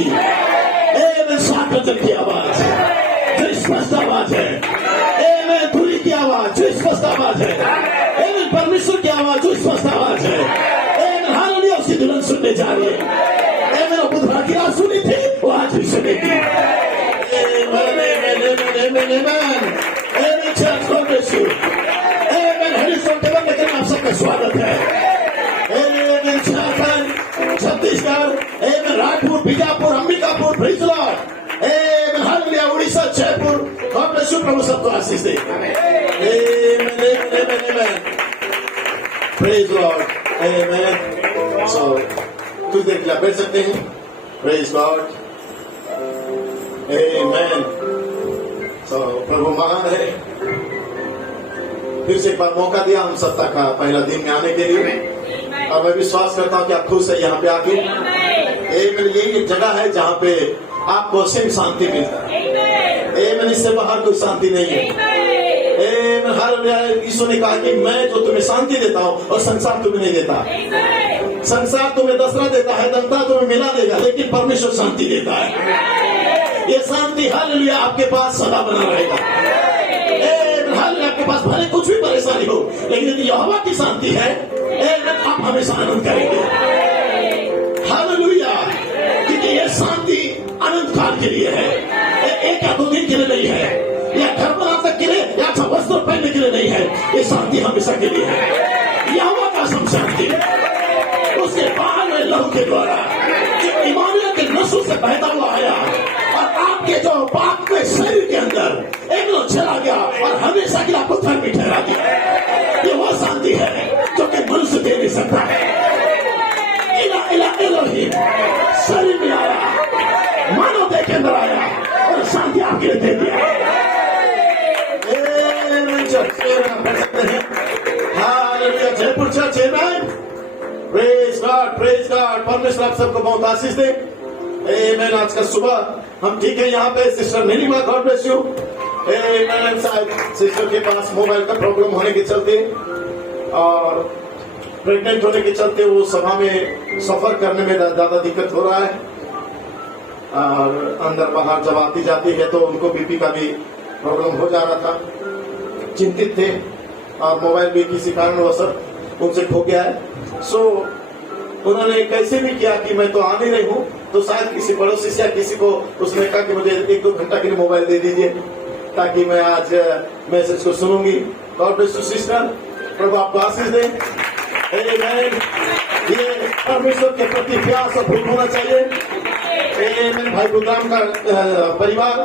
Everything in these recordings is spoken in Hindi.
सुनेगी। आमेन। 7 वचन की आवाज जो स्पष्ट आवाज है। आमेन। दूरी की आवाज जो स्पष्ट आवाज है। आमेन। परमेश्वर की आवाज जो स्पष्ट आवाज है। आमेन। हालेलुया। उसकी दुल्हन सुनने जा रही है। आमेन। बुधवार की रात सुनी थी, वो आज भी सुनेगी। आप सबका स्वागत है। Jharkhand, Chhattisgarh, Raipur, Bijapur, Ambikapur, praise lord. Hallelujah. Orissa, Jaipur, god bless you. प्रभु सबको आशीष दे। Praise Lord. आमेन। सो तुझे क्या बैठ सकते हैं। Praise Lord. आमेन। सो प्रभु महान है। फिर से एक बार मौका दिया हम सप्ताह का पहला दिन में आने के लिए, और मैं विश्वास करता हूँ कि आप खुश है यहाँ पे आके। यही एक जगह है जहाँ पे आपको सिर्फ शांति मिलता है। इससे बाहर कोई शांति नहीं है। यीशु ने कहा कि मैं जो तुम्हें शांति देता हूँ और संसार तुम्हें नहीं देता। संसार तुम्हें दसरा देता है, दंता तुम्हें मिला देगा, लेकिन परमेश्वर शांति देता है। ये शांति हालेलुया आपके पास सदा बना रहेगा। आपके पास भले कुछ भी परेशानी हो, लेकिन यदि यहोवा की शांति है, आप हमेशा आनंद करेंगे। हालेलुया। क्योंकि यह शांति अनंत काल के लिए है, एक या 2 दिन के लिए नहीं है, या घर बनाने के लिए, या अच्छा वस्त्र पहनने के लिए नहीं है। ये शांति हमेशा के लिए है। यहोवा का सम शांति उसके बाल में लहू के द्वारा इमानुएल के नसों से बहता हुआ आया, और आपके जो पाप के शरीर के अंदर एक लोग चला गया और हमेशा के लिए आपको धर्म में ठहरा दिया। ये वो शांति है जो कि मनुष्य दे नहीं सकता है। इलाही शरीर में आया, मानव देह के अंदर आया और शांति आपके लिए दे दिया। Jaipur church. Praise God, praise God. परमेश्वर आप सबको बहुत आशीष दे। आमेन। आज का सुबह हम ठीक है यहाँ पे। Sister Neelima, God bless you. Sister के पास मोबाइल का प्रॉब्लम होने के चलते और प्रेग्नेंट होने के चलते वो सभा में सफर करने में ज्यादा दिक्कत हो रहा है, और अंदर बाहर जब आती जाती है तो उनको बीपी का भी प्रॉब्लम हो जा रहा था। चिंतित थे, और मोबाइल भी किसी कारणवश उनसे खो गया है। सो उन्होंने कैसे भी किया कि मैं तो आ नहीं रही हूँ, तो शायद किसी पड़ोसी से या किसी को उसने कहा कि मुझे 1-2 घंटा के लिए मोबाइल दे दीजिए, ताकि मैं आज मैसेज को सुनूंगी। God bless you sister. प्रभु आपको आशीष दें। ये परमेश्वर के प्रति प्यास और भूख होना चाहिए। भाई गुरुराम का परिवार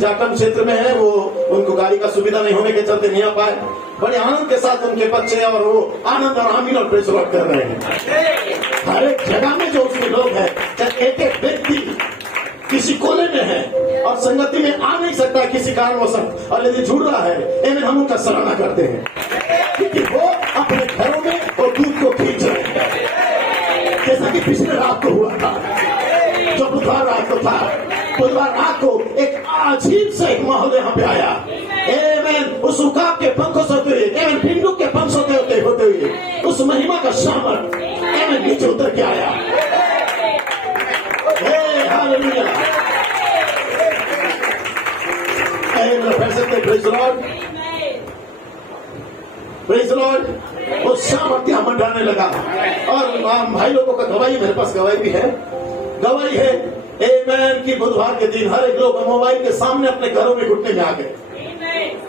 जाटम क्षेत्र में है, वो उनको गाड़ी का सुविधा नहीं होने के चलते नहीं आ पाए। बड़े आनंद के साथ उनके बच्चे और वो आनंद और आमीन और प्रेस कर रहे हैं। हर एक जगह में जो उसके लोग हैं, चाहे एक व्यक्ति किसी कोने में है और संगति में आ नहीं सकता किसी कारणवश, और यदि जुड़ रहा है, हम उनका सराहना करते हैं, क्योंकि वो अपने घरों में और दूध को खींच रहे हैं। जैसा कि पिछले रात को हुआ था, जो बुधवार रात को था, बुधवार रात को एक अजीब सा एक माहौल यहाँ पे आया। उस उकाब के पंखों से होते हुए, पिंडुक के पंख होते हुए उस महिमा का सामर्थ नीचे उतर के आया। Hallelujah. Praise Lord, praise Lord. वो सामर्थ यहाँ मंडराने लगा, और भाई लोगों का गवाही, मेरे पास गवाही भी है, गवाही है आमेन कि बुधवार के दिन हर एक लोग मोबाइल के सामने अपने घरों में घुटने में आ गए।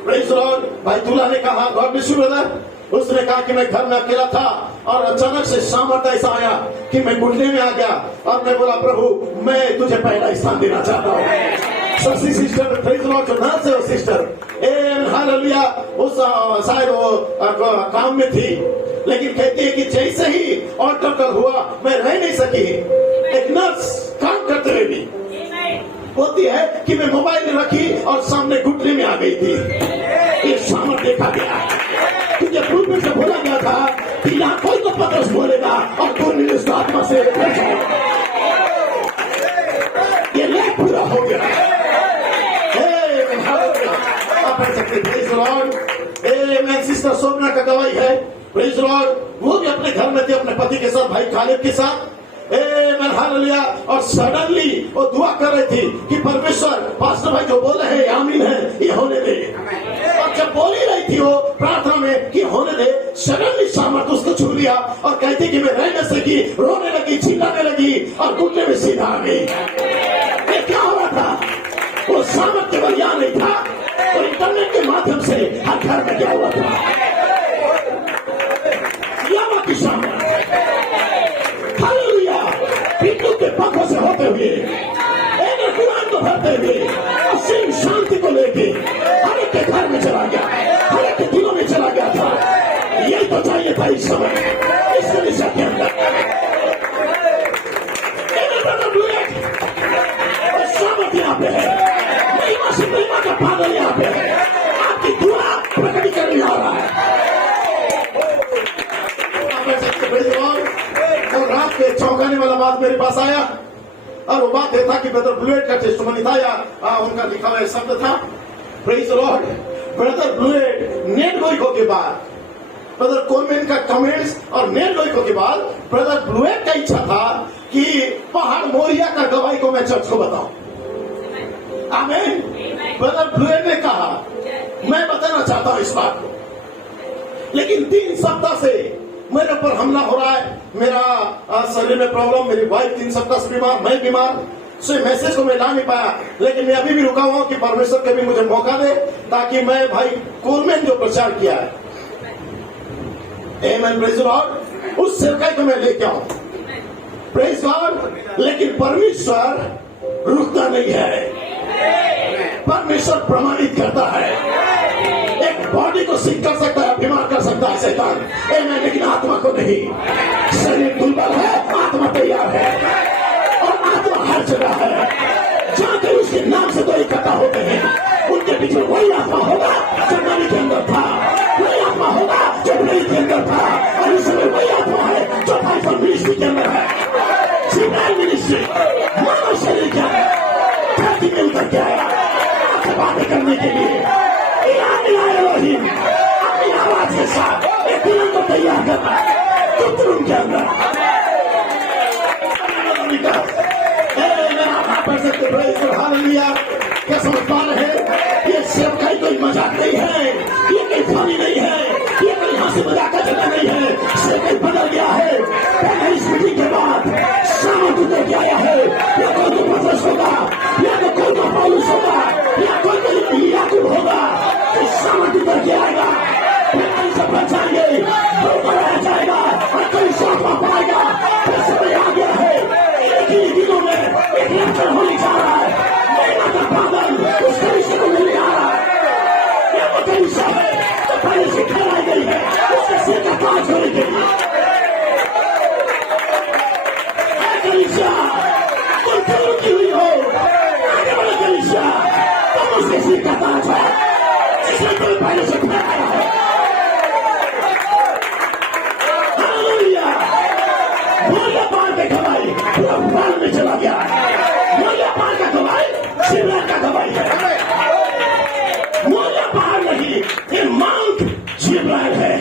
Praise Lord. भाई दूल्हा ने कहा, गॉड ब्लेस यू ब्रदर, उसने कहा कि मैं घर में अकेला था और अचानक से सामर्थ ऐसा आया कि मैं घुटने में आ गया, और मैं बोला प्रभु मैं तुझे पहला स्थान देना चाहता हूँ। सस्ती सिस्टर, प्रेज लॉर्ड, जो नर्स है वो सिस्टर, हालेलुया, उस शायद वो काम में थी, लेकिन कहती है कि जैसे ही ऑल्टर कॉल हुआ मैं रह नहीं सकी। एक नर्स काम करते हुए भी होती है कि मैं मोबाइल में रखी और सामने घुटने में आ गई थी। एक सामर्थ देखा गया, तुझे पूर्व में से बोला गया था कि यहाँ कोई तो पत्रस बोलेगा और कोई निष्ठ आत्मा से ये ले पूरा हो गया। सिस्टर सोमना का गवाही है, प्रेज लॉर्ड। वो भी अपने घर में थे अपने पति के साथ, भाई खालिद के साथ। Amen hallelujah. और सडनली वो दुआ कर रही थी कि परमेश्वर पास्टर भाई जो बोल रहे हैं आमीन है, ये होने दे। और जब बोल ही रही थी वो प्रार्थना में कि होने दे, सडनली सामर्थ उसको छू लिया और कहती कि मैं रहने से की, रोने लगी, चिल्लाने लगी और घुटने में सीधा आ गई। ये क्या हो रहा था? वो सामर्थ केवल यहाँ नहीं था, और इंटरनेट के माध्यम से हर घर में क्या हुआ था? यमा की सामर्थ हालेलुया विद्युत के पंखों से होते हुए, कुरान को भरते हुए, असीम शांति को लेके हर एक के घर में चला गया, हर एक के दिलों में चला गया था। यही तो चाहिए था इस समय, इस दिशा के अंदर। सामर्थ यहाँ पे है, महिमा से महिमा का बादल यहाँ पे है, आपकी दुआ प्रकटीकरण आ रहा है। और रात के चौंकाने वाला बात मेरे पास आया, और वो बात ये था कि ब्रदर ब्लूएट का टेस्टिमनी था, या उनका लिखा हुआ शब्द था, प्रेज द लॉर्ड। ब्रदर ब्लूएट नेट गोइको के बाद, ब्रदर कोलमैन का कमेंट्स और नेट गोइको के बाद ब्रदर ब्लूएट का इच्छा था कि पहाड़ मोरिया का गवाही को मैं चर्च को बताऊं। आमीन। ब्रदर ब्लूएट ने कहा मैं बताना चाहता हूं इस बात को, लेकिन 3 सप्ताह से मेरे ऊपर हमला हो रहा है, मेरा शरीर में प्रॉब्लम, मेरी वाइफ 3 सप्ताह से बीमार, मैं बीमार, से मैसेज को मैं ला नहीं पाया। लेकिन मैं अभी भी रुका हुआ कि परमेश्वर कभी मुझे मौका दे, ताकि मैं भाई कोलमैन जो प्रचार किया है, आमीन, प्रेज द लॉर्ड, उस सेवकाई को मैं लेके आऊं, प्रेज गॉड। लेकिन परमेश्वर रुकता नहीं है, परमेश्वर प्रमाणित करता है। एक बॉडी को सिक कर सकता है, बीमार कर सकता है शैतान, लेकिन आत्मा को नहीं। शरीर दुर्बल है, आत्मा तैयार है, और आत्मा हर जगह है। जहाँ कहीं उसके नाम से तो इकट्ठा होते हैं, उनके पीछे वही आत्मा होगा जो नबी के अंदर था, वही आत्मा होगा जो नबी के अंदर था, और इस समय वही आत्मा है जो फाइफल मिनिस्ट्री के अंदर है। सिग्नल मिनिस्ट्री मानव शरीर क्या है, धरती में उतर के आया बातें करने के लिए, अपनी आवाज के साथ एक दुल्हन को तैयार करना रूम के अंदर। क्या समझ पा रहे हैं? ये सेवकाई कोई मजाक नहीं है, ये कोई फनी नहीं है, ये कोई हंसी मजाक का जगह नहीं है। सेवकाई बदल गया है। पहले इस मीटिंग के बाद सामर्थ उतर के आया है, या कोई तो पतरस होगा, या तो कोई तो पौलुस होगा, या कोई तो याकूब होगा, सामर्थ उतर के आएगा, सब बचाएंगे, बनाया जाएगा, और कोई साफा पाएगा। समय आ गया है, एक ही दिनों में एक लक्षण होने जा रहा है, महिमा का बादल उस कलीसिया को मिलने आ रहा है। यह वो कलीसिया है जो पहले से ठहराई गई है, उसके सिर का ताज होने के लिए। कलीसिया तुम फिर रुकी हुई हो, आगे बढ़ो कलीसिया, तुम उसके सिर का ताज है, जिसने तुम्हें पहले से ठहराया है। पूरा बाल में चला गया, मोरिया पहाड़ का गवाही शिवराज का गवाही है। मोरिया पहाड़ नहीं, ये माउंट शिवराज है।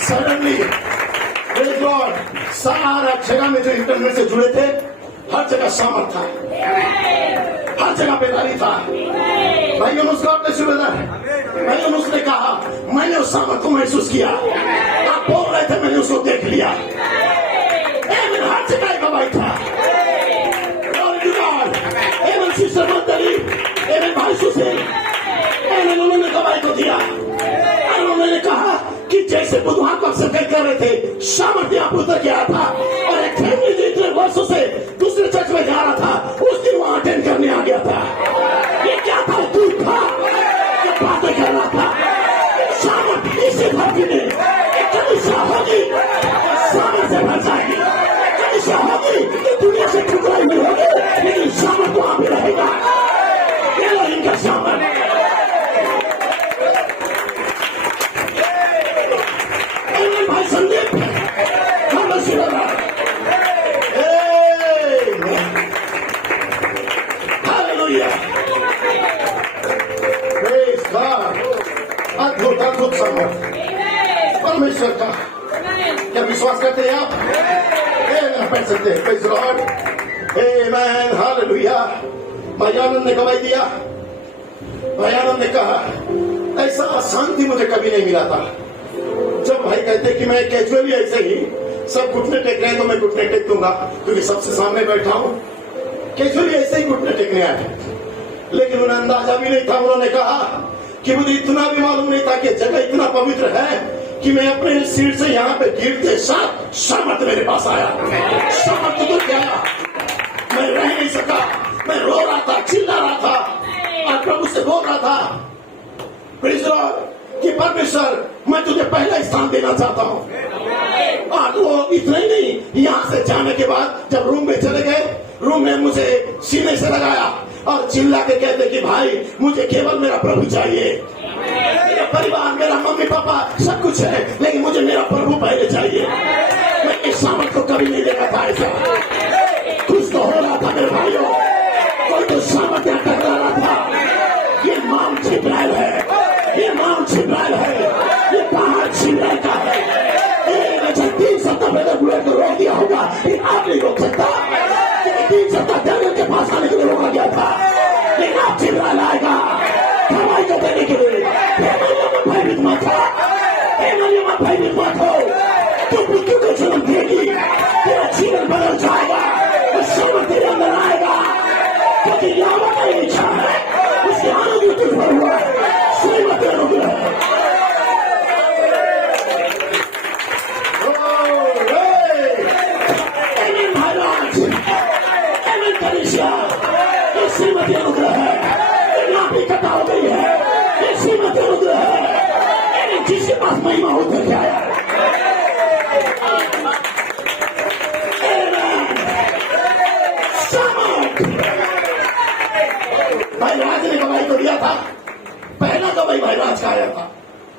सडनली प्रेज गॉड, सारा जगह में जो इंटरनेट से जुड़े थे, हर जगह सामर्थ था, हर जगह बेदारी था। भाई नमस्कार मैंने उसने कहा, मैंने उस सामर्थ को महसूस किया। आप बोल रहे थे, मैंने उसको देख लिया। हर जगह गवाही था। सिस्टर मंदरी, भाई सुशील, उन्होंने गवाही को दिया। उन्होंने कहा कि जैसे बुधवार को अक्सर कर रहे थे, सामर्थ यहाँ उतर गया था, और एक फैमिली जो इतने वर्षों से दूसरे चर्च में जा रहा था, उस दिन वहां अटेंड करने आ गया था। ये क्या था? दूध था, बातें कर रहा था। सामर्थ इसी धरती में एक कलीसिया होगी, सामर्थ से भर जाएगी। कलीसिया होगी तो दुनिया से ठुकराई हुई होगी, लेकिन सामर्थ वहां भी रहेगा। केवल इनका सामर्थ। भाई संदीप, क्या विश्वास करते हैं आप? बैठ सकते हैं। Praise the lord. Amen, hallelujah. भाई आनंद ने गवाही दिया। भाई आनंद ने कहा ऐसा शांति मुझे कभी नहीं मिला था। जब भाई कहते कि मैं कैजुअली ऐसे ही सब घुटने टेक रहे हैं तो मैं घुटने टेक दूंगा क्योंकि सबसे सामने बैठा हूं, कैजुअली ऐसे ही घुटने टेकने आए। लेकिन उन्हें अंदाजा भी नहीं था। उन्होंने कहा कि मुझे इतना भी मालूम नहीं था कि जगह इतना पवित्र है कि मैं अपने सीट से यहाँ पे गिरते साथ सामर्थ मेरे पास आया। सामर्थ तो क्या, मैं रह नहीं सका, मैं रो रहा था, चिल्ला रहा था और प्रभु से बोल रहा था प्रेज़ द लॉर्ड कि परमेश्वर मैं तुझे पहला स्थान देना चाहता हूँ। और वो इतना ही नहीं, यहाँ से जाने के बाद जब रूम में चले गए, रूम में मुझे सीने से लगाया और चिल्ला के कहते कि भाई मुझे केवल मेरा प्रभु चाहिए। मेरा परिवार, मेरा मम्मी पापा सब कुछ है, लेकिन मुझे मेरा प्रभु पहले चाहिए। मैं इस सामर्थ को कभी नहीं देखा था ऐसा। कुछ तो हो रहा था मेरे भाइयों, कोई तो सामर्थ टकरा रहा था। ये माउंट जिब्राइल है, ये माउंट जिब्राइल है, ये पहाड़ जिब्राइल का है। 3 सप्ताह पहले बुलेट को रोक दिया होगा, लेकिन आप नहीं रोक सकता। 3 सप्ताह डैनियल के पास आने के लिए रोका गया था, लेकिन आप जिब्राइल आएगा हवाई को देने के लिए। भयभीत मत हो, भयभीत मत हो। तू मृत्यु को जन्म देगी, तेरा जीवन बदल जाएगा, सामर्थ तेरे अंदर आएगा क्योंकि यहोवा का इच्छा है, उसके आनंद तुझ पर हुआ है। श्रीमती अनुग्रह श्रीमती अनुग्रह है, नापी कटा हो गई है। ये श्रीमती अनुग्रह है, जिसके पास महिमा होते क्या है। भाई राज ने गवाही को दिया था, पहला गवाही भाई राज का आया था,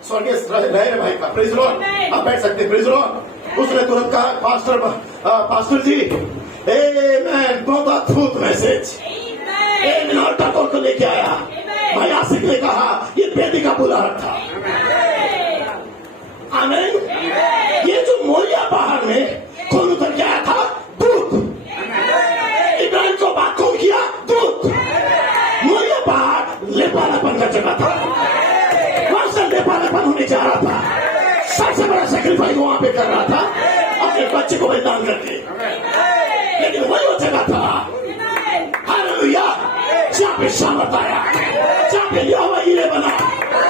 स्वर्गीय लहर भाई का। Praise the Lord. आप बैठ सकते। Praise the Lord. उसने तुरंत कहा पास्टर जी, आमेन, बहुत अद्भुत मैसेज, ऑल्टर कॉल को लेके आया। भाई आसिफ ने कहा ये बेदी का बुलाहट था। आमीन। ये जो मोरिया पहाड़ में कौन उतर के आया था? दूत। इब्राहिम को बात कौन किया? दूत। मोरिया पहाड़ लेपालापन का जगह था, वहां से लेपालापन होने जा रहा था। सबसे बड़ा सेक्रीफाइस वहां पे कर रहा था, अपने बच्चे को बलिदान करके। लेकिन वही वो जगह था, हालेलुया, जहाँ पे सामर्थ आया, जहाँ पे यहोवा हीरे बना,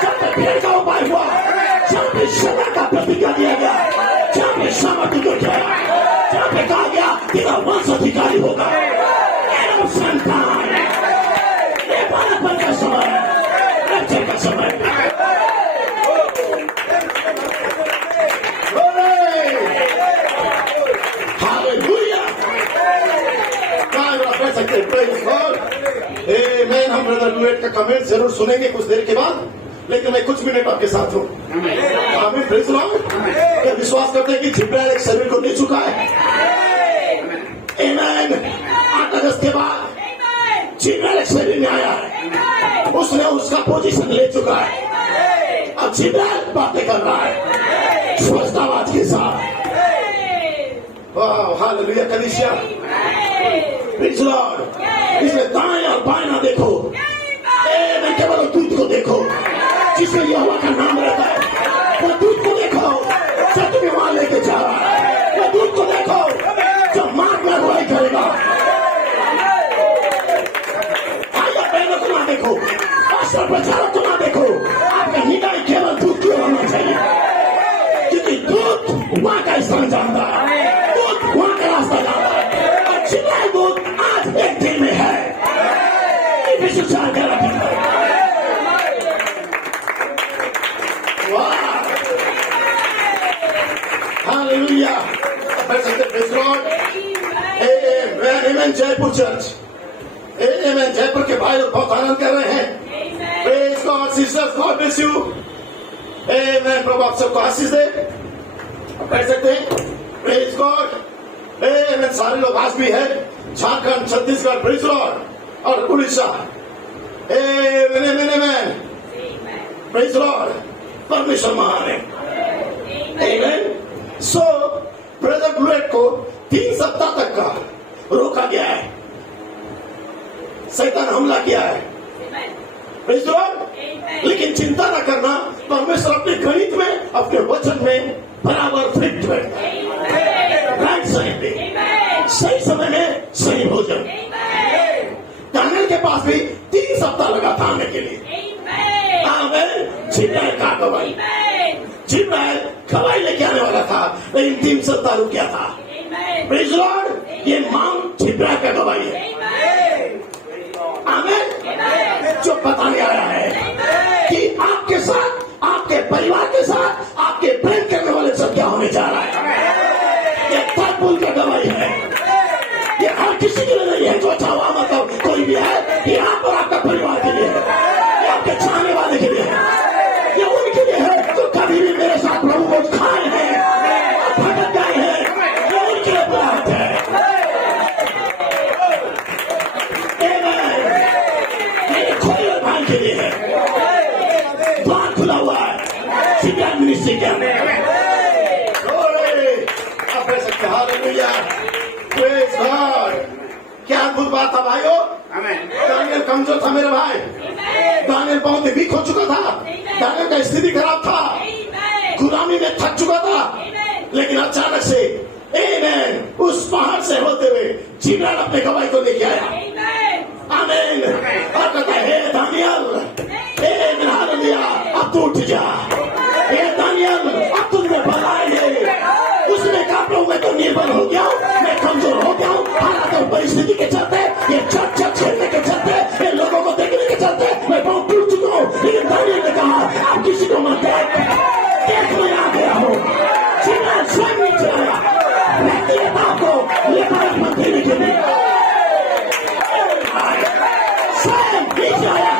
जहाँ पे भेड़ का उपाय हुआ, जहाँ पे सदा का प्रतिज्ञा दिया गया, जहाँ पे सामर्थ को किया, जहाँ पे कहा गया तेरा वंश अधिकारी होगा। संतान लेपालापन का समय, रक्षा का समय। हम ब्रदर डुएट का कमेंट जरूर सुनेंगे कुछ देर के बाद, लेकिन मैं कुछ मिनट आपके साथ हूँ। आमीन। Praise the Lord. क्या विश्वास करते हैं कि जिब्राइल एक शरीर को ले चुका है? आमीन। 8 अगस्त के बाद जिब्राइल एक शरीर में आया है, उसने उसका पोजीशन ले चुका है। अब जिब्राइल बातें कर रहा है स्वस्थ आवाज के साथ। वाह, हालेलुया कलीसिया। Praise the Lord. इसमें दाएं और बाएं ना देखो, मैं केवल दूत को देखो जिसमें यहोवा का नाम रहता है। वो दूत को देखो जो तुम्हें वहां लेके जा रहा है। वो दूत को देखो जो मार्ग में अगुवाई करेगा। भाइयों बहनों को ना देखो, पास्टर प्रचारक को ना देखो, आपका निगाह केवल दूत की ओर होना चाहिए, क्योंकि दूत वहां का स्थान जानता है, दूत वहां का रास्ता जानता है। और जिब्राइल दूत आज एक दिन में है। विचार कर हालेलुया। बैठ सकते। Praise the lord. Amen. Jaipur church, amen, Jaipur के भाई लोग बहुत आनंद कर रहे हैं। Praise god. Sisters, god bless you. Amen. प्रभु आप सबको आशीष दे। बैठ सकते हैं। Praise god. आमेन। सारे लोग आज भी है Jharkhand, Chhattisgarh, praise the lord, और Orissa. Amen. Praise the lord. परमेश्वर महान है। आमेन। सो ब्रदर ब्लूएट को 3 सप्ताह तक का रोका गया है, शैतान हमला किया है। लेकिन चिंता न करना, परमेश्वर अपने गणित में, अपने वचन में बराबर फिट बैठता है। राइट समय पे, सही समय में सही भोजन। दानियल के पास भी 3 सप्ताह लगा था आने के लिए। जिब्राइल का गवाही, जिब्राइल गवाही लेके आने वाला था, लेकिन 3 सप्ताह रुक गया था। प्रेज़ लॉर्ड, ये मां जिब्राइल का गवाही है। आमीन। जो बताने आया है कि आपके साथ, आपके परिवार के साथ, आपके प्रेम करने वाले सब क्या होने जा रहा है। ये तत्पुल का गवाही है। ये हर किसी के लिए नहीं है, जो चावा मतलब कोई भी है, ये आप और आपका परिवार के लिए है, ये आपके चाहने वाले के लिए है, ये उनके लिए है जो कभी भी मेरे साथ प्रभु को खाए हैं और भटक गए हैं, ये उनके लिए बात है। के लिए है, द्वार खुला हुआ है शिक्षा मिनिस्ट्री के अंदर। आप कह सकते हैं हालेलुया, प्रेज़ गॉड। क्या अद्भुत बात था भाइयों। दानियल कमजोर था मेरे भाई, दानियल बहुत वीक हो चुका था, दानियल का स्थिति खराब था, गुलामी में थक चुका था, लेकिन अचानक से आमीन, उस पहाड़ से होते हुए जिब्राइल अपने गवाही को लेके आया। आमीन। और कहता है हे दानियल, आमीन हालेलुया, अब तू उठ जा। हे दानियल, अब तुमने भलाई है। उसने कहा प्रभु मैं तो निर्बल हो गया हूँ, मैं कमजोर हो गया हूँ, हालांकि परिस्थिति के चलते, ये चर्चा खेलने के चलते, ये लोगों को देखने के चलते मैं बहुत टूट चुका हूँ। लेकिन दानियल ने कहा आप किसी को मत देख मैं आ गया हूँ। जिब्राइल स्वयं नीचे आया व्यक्तिगत को लेकर मत देने के लिए स्वयं नीचे आया,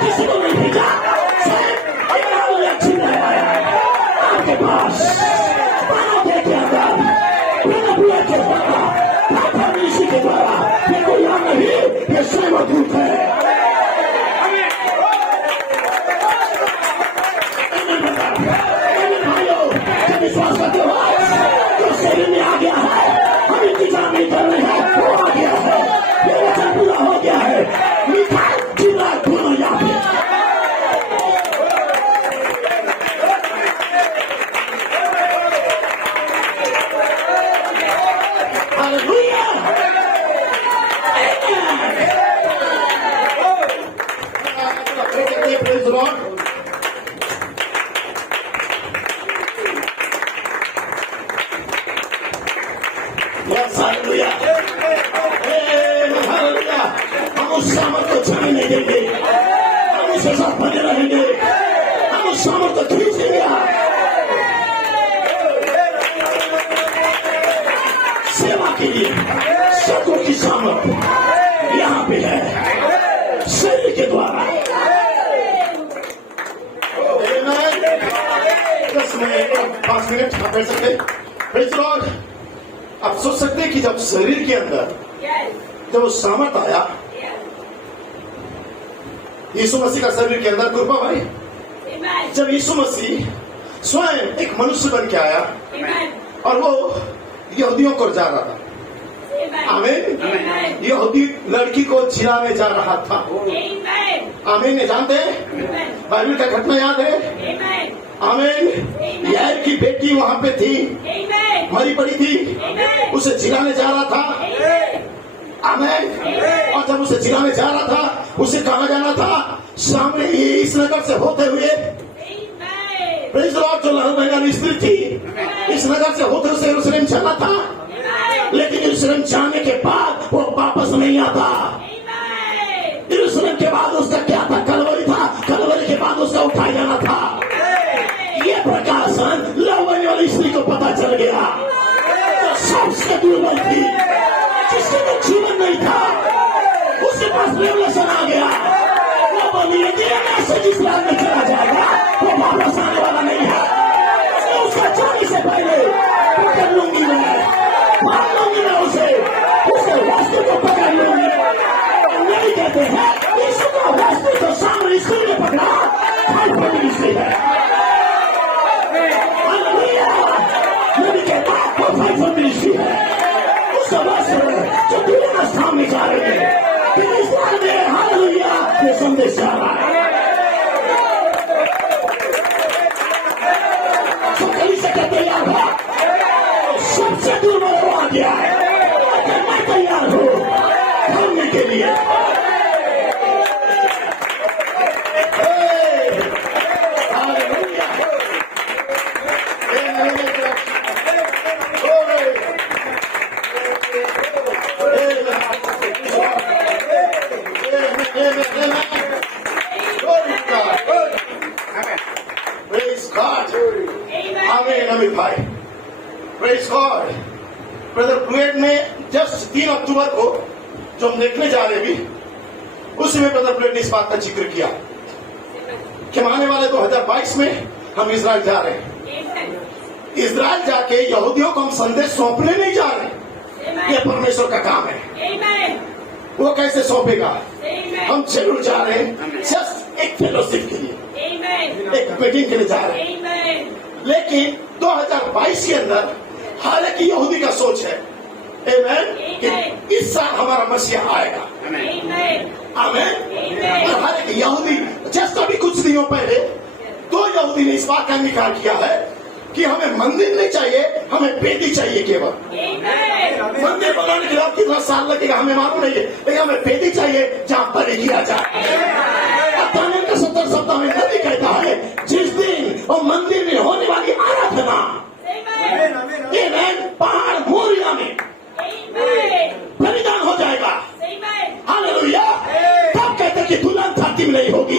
किसी को नहीं भेजा, स्वयं जिब्राइल आया आपके पास के अंदर के द्वारा इसी के द्वारा, ये कोई नाम नहीं, ये स्वयं अद्भुत है। विश्वास करते हो जो शरीर में आ गया है, हम इंतजार नहीं कर रहे हैं, वो आ गया है, ये वचन पूरा हो गया है। मिठाई जिब्राइल दोनों यहाँ पे हालेलुया। Praise the Lord. हम उस सामर्थ को छाने नहीं देंगे, हम उसके साथ बने रहेंगे, हम उस सामर्थ को खींचेंगे। सेवा के लिए सत्य की सामर्थ यहाँ पे है, शरीर के द्वारा। 10 मिनट 5 मिनट आप बैठ सकते। Praise the Lord. आप सोच सकते हैं कि जब शरीर के अंदर जब वो सामर्थ आया, यीशु मसीह का शरीर के अंदर कृपा भाई, जब यीशु मसीह स्वयं एक मनुष्य बन के आया और वो यहूदियों को जा रहा था। आमीन। यहूदी लड़की को जिलाने जा रहा था। आमीन। जानते हैं, बाइबल का घटना याद है। आमीन। यार की बेटी वहां पे थी, मरी पड़ी थी, उसे जिलाने जा रहा था। आमीन। और जब उसे जिलाने जा रहा था, उसे कहा जाना था सामने इस नगर से होते हुए, प्रेज़ द लॉर्ड, जो लहर स्त्री थी, इस नगर से होते हुए यरूशलेम जाना था। लेकिन यरूशलेम जाने के बाद वो वापस नहीं आता। यरूशलेम के बाद उसका क्या था? कलवरी था। कलवरी के बाद उसका उठाया जाना था। ये प्रकाशन लहर वाली स्त्री को पता चल गया, तो सबसे दुर्बल थी, जिसके में जीवन नहीं था, उसके पास रेवलेशन आ गया। वो बोली ऐसे जिस रात में चला जाएगा वो वापस आने वाला नहीं है, तो उसका जाने से पहले पकड़ लूंगी मैं, मार लूंगी मैं उसे, उसके वास्तु को पकड़ लूंगी। नहीं कहते हैं यीशु का वास्तु को सामने यीशु ने पकड़ा, हर पकड़ी से है। नहीं कहता दुर्बल हो गया है, मैं तैयार हूँ भरने के लिए। आमीन भाई, प्रेज गॉड। ब्रदर ब्रुएट ने जस्ट 3 अक्टूबर को जो हम देखने जा रहे भी, उसी में ब्रदर ब्रुएट ने इस बात का जिक्र किया कि आने वाले 2022 में हम इजराइल जा रहे हैं। इजराइल जाके यहूदियों को हम संदेश सौंपने नहीं जा रहे, ये परमेश्वर का काम है। वो कैसे सौंपेगा? हम जरूर जा रहे हैं जस्ट एक फेलोशिप के लिए, एक मीटिंग के लिए जा रहे हैं। लेकिन 2022 के अंदर हर एक यहूदी का सोच है आमीन कि इस साल हमारा मसीहा आएगा। आमीन। और हर एक यहूदी, जस्ट अभी कुछ दिनों पहले 2 यहूदी ने इस बात का इंकार किया है कि हमें मंदिर नहीं चाहिए, हमें वेदी चाहिए। केवल मंदिर बनाने के लिए कितना साल लगेगा हमें मालूम नहीं है, लेकिन हमें वेदी चाहिए जहाँ बलि किया जाए। दानियल का 70 सप्ताह में नबी कहता है जिस दिन और मंदिर में होने वाली आराधना पहाड़ मोरिया में बलिदान हो जाएगा। हालेलुया। तब कहते कि दुल्हन खातिम नहीं होगी।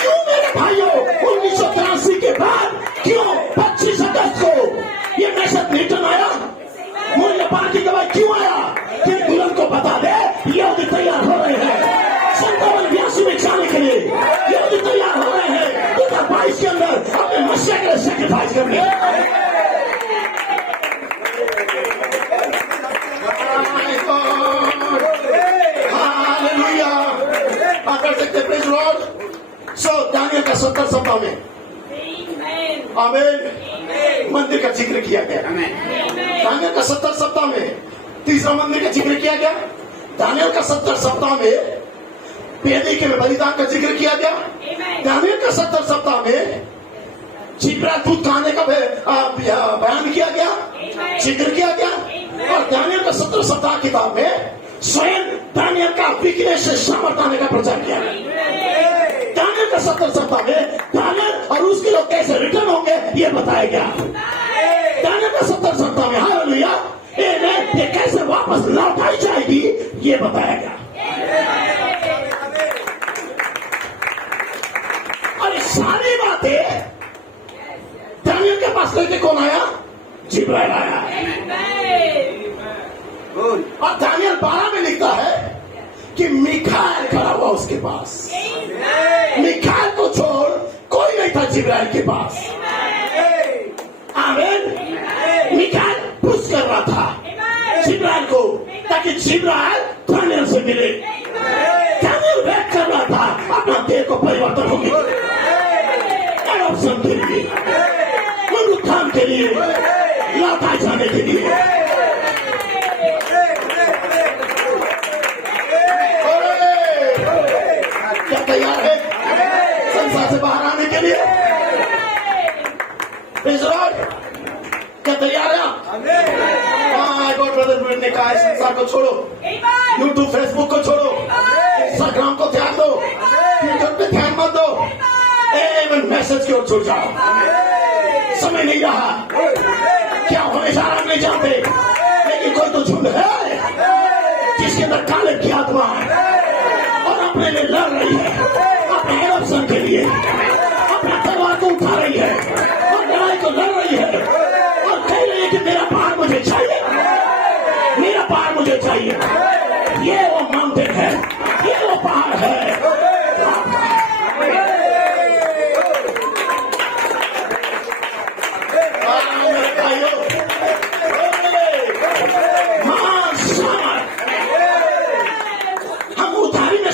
क्यों मेरे भाइयों 1983 के बाद क्यों 25 अगस्त को ये मैसेज रिटर्न आया? मोरिया पहाड़ की गवाही क्यों आया? कि दुल्हन को बता दे यहूदी तैयार हो रहे हैं 87 में जाने के लिए, यहूदी तैयार हो रहे हैं 2022 के अंदर अपने मसीहा के लिए सैक्रिफाइस करने। हालेलुया। आप कर सकते हैं प्रेज लॉर्ड। सो दानियल का 70 सप्ताह में आमीन मंदिर का जिक्र किया गया। दानियल का 70 सप्ताह में तीसरा मंदिर का जिक्र किया गया। दानियल का 70 सप्ताह में वेदी के बलिदान का जिक्र किया गया। दानियल का 70 सप्ताह में छिपरा दूध खाने का बयान किया गया, जिक्र किया गया। और दानियल का 70 सप्ताह किताब में स्वयं दानियल का वीकनेस से सामर्थ आने का प्रचार किया गया। दानियल का 70 सप्ताह में दानियल और उसके लोग कैसे रिटर्न होंगे ये बताया गया। दानियल का 70 सप्ताह में हालेलुया ये कैसे वापस लौटाई जाएगी ये बताया गया। और ये सारी बातें दानियल के पास लेके कौन आया? जिब्राइल आया। और दानियल 12 में लिखता है कि मिखाएल खड़ा हुआ उसके पास। मिखाएल को छोड़ कोई नहीं था जिब्राइल के पास। आमीन। मिखाएल पुश कर रहा था जिब्राइल को ताकि जिब्राइल दानियल से मिले। दानियल वेट कर रहा था अपना देह को परिवर्तन होगी ऑप्शन के लिए, पुनरुत्थान के लिए, लौटाए जाने के लिए। क्या तैयार है संसार से बाहर आने के लिए? क्या तैयार है आप? ब्रदर ब्रुएट ने कहा संसार को छोड़ो, यूट्यूब फेसबुक को छोड़ो, इंस्टाग्राम को ध्यान दो, ट्विटर पे ध्यान मत दो, मैसेज की ओर छूट जाओ। समय नहीं रहा, क्या होने जा रहा नहीं जानते, लेकिन कोई तो झुंड है जिसके अंदर काले की आत्मा है और अपने लिए लड़ रही है, अपने एडॉप्शन के लिए अपना तलवार को उठा रही है और लड़ाई को लड़ रही है और कह रही है कि मेरा पहाड़ मुझे चाहिए, मेरा पहाड़ मुझे चाहिए। ये वो माउंटेन है, ये वो पहाड़ है।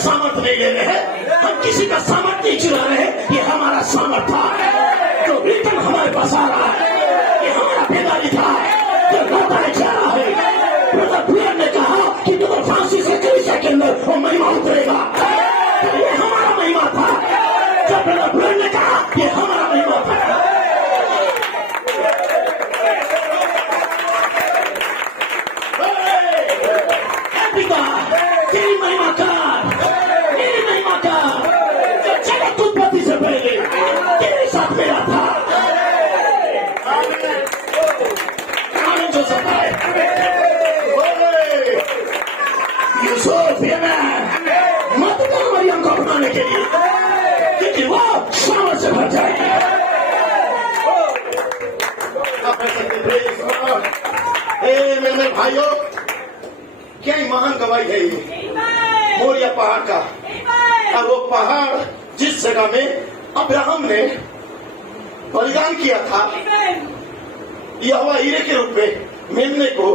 सामर्थ नहीं ले रहे हैं, हम किसी का सामर्थ नहीं चुरा रहे हैं, ये हमारा सामर्थ था जो रिटर्न हमारे पास आ रहा है, ये हमारा बेदारी था जो लौटाया जा रहा है। ब्रदर ब्रुएट ने कहा कि ब्रदर फ्रांसिस के कलीसिया के अंदर वो महिमा उतरेगा, तो ये हमारा महिमा था। जब ब्रदर ब्रुएट ने कहा ये हमारा महिमा था। गॉड। मेरे भाइयों, क्या ही महान गवाही है ये मोरिया पहाड़ का। और वो पहाड़ जिस जगह में अब्राहम ने बलिदान किया था यहोवा हीरे के रूप में मेमने को,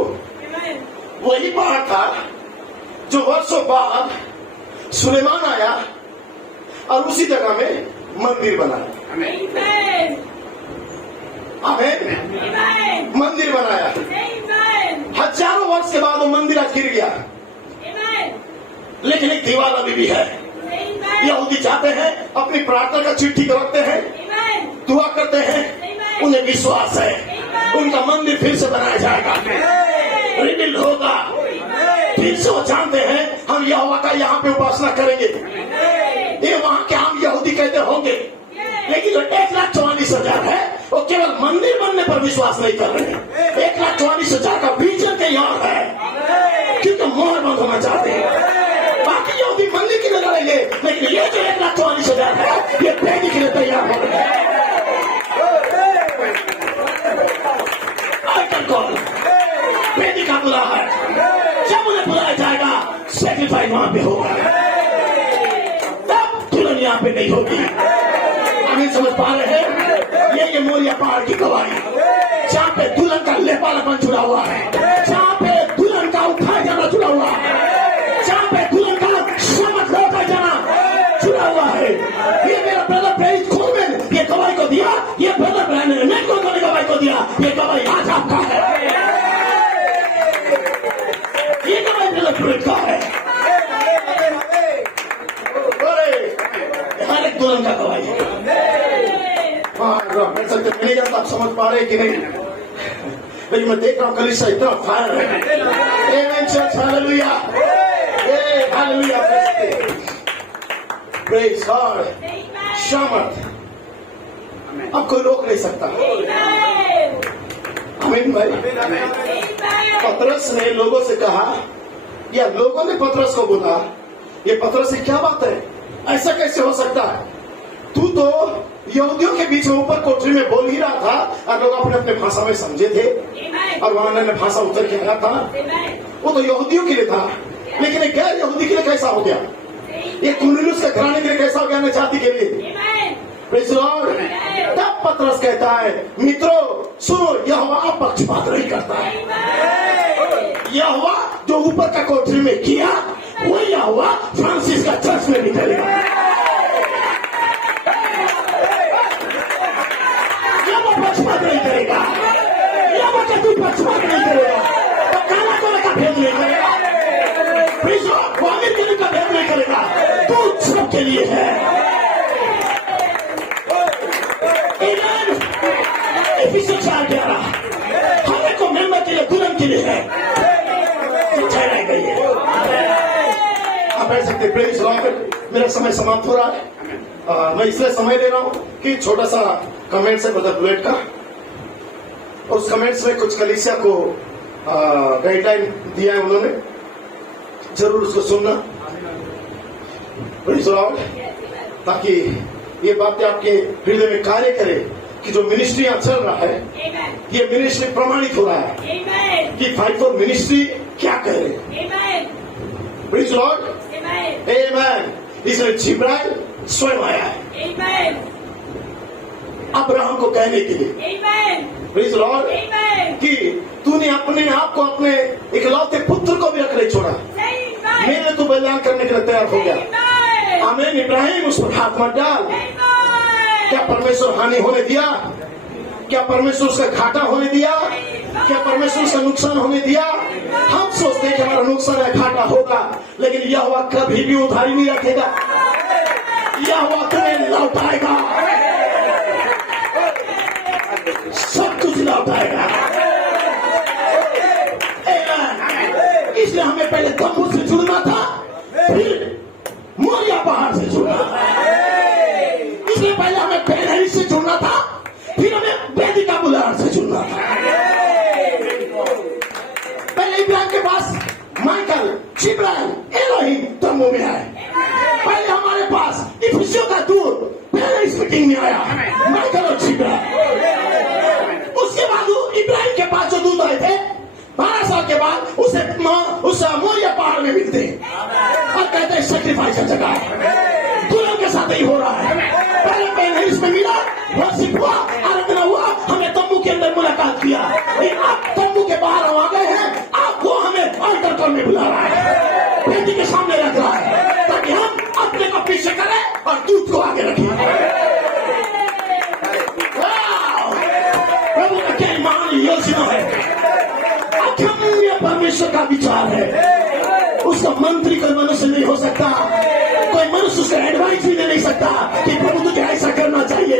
वही पहाड़ था जो वर्षों बाद सुलेमान आया और उसी जगह में मंदिर बनाया। आमीन। मंदिर बनाया। हजारों वर्ष के बाद वो मंदिर आज गिर गया, लेकिन एक दीवार अभी भी है। यहूदी जाते हैं, अपनी प्रार्थना का चिट्ठी रखते हैं, दुआ करते हैं, उन्हें विश्वास है उनका मंदिर फिर से बनाया जाएगा, रिबिल्ड होगा। फिर से वो जानते हैं हम यहोवा का यहाँ पे उपासना करेंगे। ये वहाँ के आम यहूदी कहते होंगे, लेकिन जो 1,44,000 है वो केवल मंदिर बनने पर विश्वास नहीं कर रहे। 1,44,000 का विजन के यहाँ है, क्योंकि मोहर बंद होना चाहते हैं। बाकी यहूदी मंदिर के लिए लड़ेंगे, लेकिन ये जो 1,44,000 है ये भेदी के लिए तैयार हो गए। भेदी का बुला है, जब उन्हें बुलाया जाएगा सेक्रीफाइस वहां पे होगा, तब दुल्हन यहाँ पे नहीं होगी। नहीं समझ पा रहे हैं? ये मोरिया पहाड़ की गवाही, जहाँ पे दुल्हन का लेपालापन जुड़ा हुआ है, जहाँ पे दुल्हन का उठाया जाना जुड़ा हुआ है, जहाँ पे दुल्हन का समझ लौटा जाना जुड़ा हुआ है। ये मेरा ब्रदर प्रेरित खोलमैन ये गवाही को दिया, ये ब्रदर ब्रैन ने गवाही को दिया, ये गवाही आज आपका है। ये गवाही ब्रदर प्रेरित का है, हर एक दुल्हन का गवाही है। नहीं जाता, आप समझ पा रहे कि नहीं? लेकिन मैं देख रहा हूँ कलीसिया इतना फायर है। Amen church, hallelujah, hallelujah, praise god. सामर्थ अब कोई रोक नहीं सकता। आमीन भाई। पतरस ने लोगों से कहा, या लोगों ने पतरस को बोला, ये पतरस से क्या बात है, ऐसा कैसे हो सकता है? तू तो यहूदियों के बीच में ऊपर कोठरी में बोल ही रहा था और लोग अपने अपने भाषा में समझे थे और वहां ने भाषा उतर के आया था। वो तो यहूदियों के लिए था, लेकिन एक गैर यहूदी के लिए कैसा हो गया? ये कुरनेलियुस के घराने के लिए कैसा हो गया? अन्य जाति के लिए। Praise Lord. तब पतरस कहता है, मित्रों सुनो, यहोवा पक्षपात नहीं करता है। यहोवा जो ऊपर का कोठरी में किया, वो यहोवा फ्रांसिस का चर्च में भी करेगा। पक्षपात नहीं करेगा, यहोवा का तू पक्षपात नहीं करेगा, तो काला कोला का भेद नहीं करेगा, वो अमीर के लिए का भेद नहीं करेगा, तू सबके लिए है। एफिसियंस 4:11 हमें को मेंबर के लिए, दुल्हन के लिए है, ठहराई गई है। आप कह सकते प्रेज लॉर्ड। मेरा समय समाप्त हो रहा है। मैं इसलिए समय दे रहा हूं कि छोटा सा कमेंट्स है ब्रदर बुलेट का, उस कमेंट्स में कुछ कलीसिया को गाइडलाइन दिया है उन्होंने, जरूर उसको सुनना प्रेज लॉर्ड, ताकि ये बातें आपके हृदय में कार्य करे कि जो मिनिस्ट्री यहाँ चल रहा है, ये मिनिस्ट्री प्रमाणित हो रहा है कि 5-4 मिनिस्ट्री क्या कह रहे। प्रेज लॉर्ड, आमेन। इसलिए जिब्राइल स्वयं आया है अब्राहम को कहने के लिए, प्रेज लॉर्ड, कि तूने अपने आप को, अपने इकलौते पुत्र को भी रख नहीं छोड़ा, मेरे तो बलिदान करने के लिए तैयार हो गया। आमीन। इब्राहिम उस पर हाथ मत डाल। क्या परमेश्वर हानि होने दिया? क्या परमेश्वर उसका घाटा होने दिया? क्या परमेश्वर उसका नुकसान होने दिया? हम सोचते हैं कि हमारा नुकसान है, घाटा होगा, लेकिन यहोवा कभी भी उधारी नहीं रखेगा। यहोवा तुम्हें लौटाएगा, सब कुछ लौटाएगा। इसलिए हमें पहले तंबू से जुड़ना था, फिर मोरिया पहाड़ से जुड़ना था। इसलिए पहले हमें बेनहरी से जुड़ना था, फिर हमें वेदिका बुलार से जुड़ना था। पहले इब्राहिम के पास माइकल, जिब्राइल, एलोहिम तंबू में आए। पहले हमारे पास इफिसियों का दूत पहले इस मीटिंग में आया, माइकल और जिब्राइल। उसके बाद इब्राहिम के पास जो दूत आए सेक्रीफाइस जगह है। दुल्हन के साथ ही हो रहा है। पहले पहले इसमें मिला, वर्शिप हुआ, आराधना हुआ, हमें तंबू के अंदर मुलाकात किया। अब तंबू के बाहर हम आ गए हैं, अब वो हमें अल्टर कॉल में बुला रहा है, बेटी के सामने रख रहा है, ताकि हम अपने को पीछे करें और दूध को आगे रखें। प्रभु का क्या महान योजना है, अक्षम्य परमेश्वर का विचार है। उसका मंत्री कोई मनुष्य नहीं हो सकता, कोई मनुष्य उसका एडवाइस भी दे नहीं सकता कि प्रभु तुझे ऐसा करना चाहिए।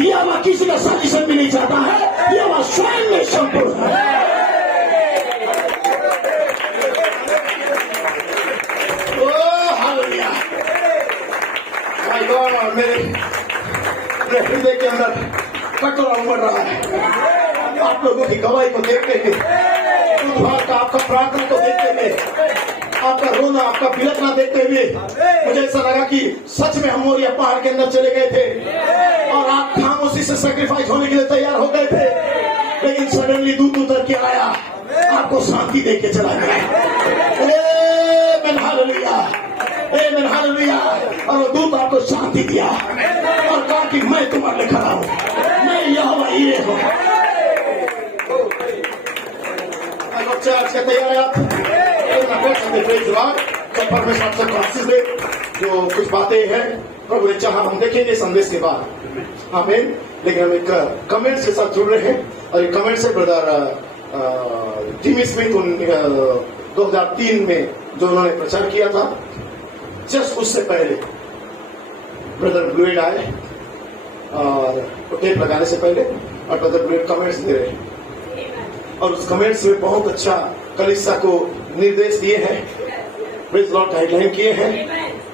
यह वह किसी का सजेशन भी नहीं चाहता है, यह वह स्वयं में संपूर्ण है। हालेलुया। मेरे हृदय के अंदर कटोरा उमड़ रहा है आप लोगों की गवाही को देखते हुए, आपका प्रार्थना को देखते हुए, आपका रोना, आपका बिलखना देखते हुए मुझे ऐसा लगा कि सच में हम मोरिया पहाड़ के अंदर चले गए थे और आप खामोशी से सैक्रिफाइस होने के लिए तैयार हो गए थे, लेकिन सडनली दूत उतर के आया, आपको शांति दे के चला गया। आमेन, हालेलुया। और वो दूत आपको शांति दिया और कहा कि मैं तुम्हारे लिए खड़ा हूं, मैं यहोवा यीरे हूं। चर्च के तैयार है आप? परमेश्वर आपसे आशीष दे। जो कुछ बातें हैं प्रभु ने चाहा हम देखेंगे संदेश के बाद। आमीन। लेकिन हम एक कमेंट के साथ जुड़ रहे हैं और ये कमेंट से ब्रदर टिमी स्मिथ 2003 में जो उन्होंने प्रचार किया था, जस्ट उससे पहले ब्रदर ब्लूइड आए और टेप लगाने से पहले, और ब्रदर ब्लूइड कमेंट्स दे रहे हैं और उस कमेंट्स में बहुत अच्छा कलीसिया को निर्देश दिए हैं, प्रेज लॉर्ड गाइडलाइन किए हैं,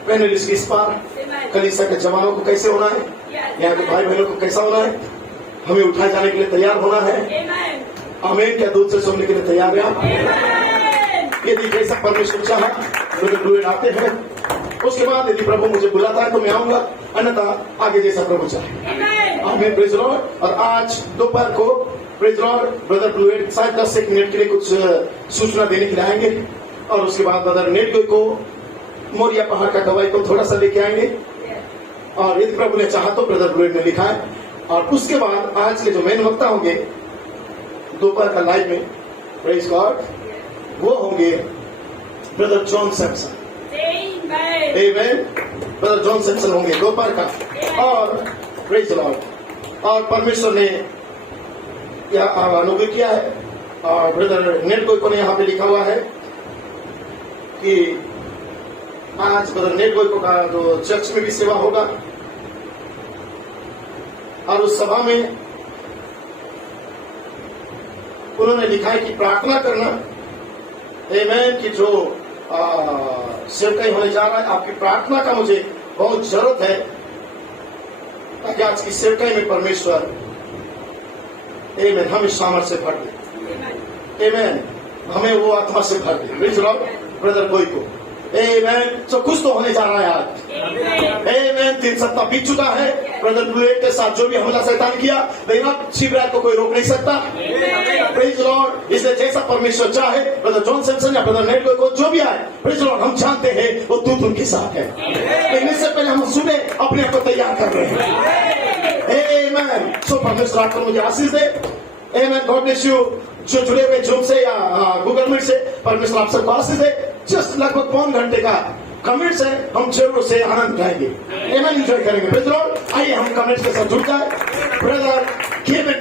पैनलिस्ट की इस पार कलीसिया के जवानों को कैसे होना है, यहाँ के भाई बहनों को कैसा होना है, हमें उठाए जाने के लिए तैयार होना है। आमीन। क्या दूसरे सुनने के लिए तैयार है आप? यदि जैसा परमेश्वर चाहा तो आते हैं, उसके बाद यदि प्रभु मुझे बुलाता है तो मैं आऊंगा, अन्यथा आगे जैसा प्रभु चाहे। आमीन। Praise Lord. और आज दोपहर को प्रेज लॉर्ड ब्रदर ब्लूइड शायद 10 मिनट के लिए कुछ सूचना देने के लिए आएंगे और उसके बाद ब्रदर नेटगोई को मोरिया पहाड़ का गवाही को थोड़ा सा लेके आएंगे और यदि प्रभु ने चाहा तो ब्रदर ब्लूइड ने लिखा है। और उसके बाद आज के जो मेन वक्ता होंगे दोपहर का लाइव में, प्रेज गॉड, वो होंगे ब्रदर जॉन सैमसन। आमीन। ब्रदर जॉन सैमसन होंगे दोपहर का। और प्रेज लॉर्ड, और परमेश्वर ने अनुग्रह किया है और ब्रदर नेटगोई को ने यहाँ पे लिखा हुआ है कि आज ब्रदर नेटगोई को का जो चर्च में भी सेवा होगा और उस सभा में उन्होंने लिखा है कि प्रार्थना करना, आमीन, कि जो सेवकाई होने जा रहा है, आपकी प्रार्थना का मुझे बहुत जरूरत है ताकि आज की सेवकाई में परमेश्वर आमीन हमें सामर्थ से भर दे। आमीन। हमें वो आत्मा से भर दे। Praise Lord. ब्रदर कोई को आमीन। तो कुछ तो होने जा रहा है आज। आमीन। 3 सप्ताह बीत चुका है ब्रदर ब्लूइड के साथ जो भी हमला शैतान किया, लेकिन अब शिवराज को कोई रोक नहीं सकता। Praise Lord. इसलिए जैसा परमेश्वर चाहे ब्रदर जॉन सैमसन या ब्रदर नेटगोई को जो भी आए, प्रेज लॉर्ड, हम जानते हैं वो दूत उनके साथ है, लेकिन इससे पहले हम सुबह अपने आप को तैयार कर रहे हैं। आमीन। सो परमेश्वर आपको मुझे आशीष दे। आमीन। God bless you. जो जुड़े हुए जूम से या गूगल मीट से, परमेश्वर आप सबको आशीष दे। जस्ट लगभग 5 घंटे का कमेंट्स है, हम जरूर से आनंद उठाएंगे, आमीन, एंजॉय करेंगे। Praise Lord. आइए हम कमेंट्स के साथ जुड़ जाए। Brother Kevin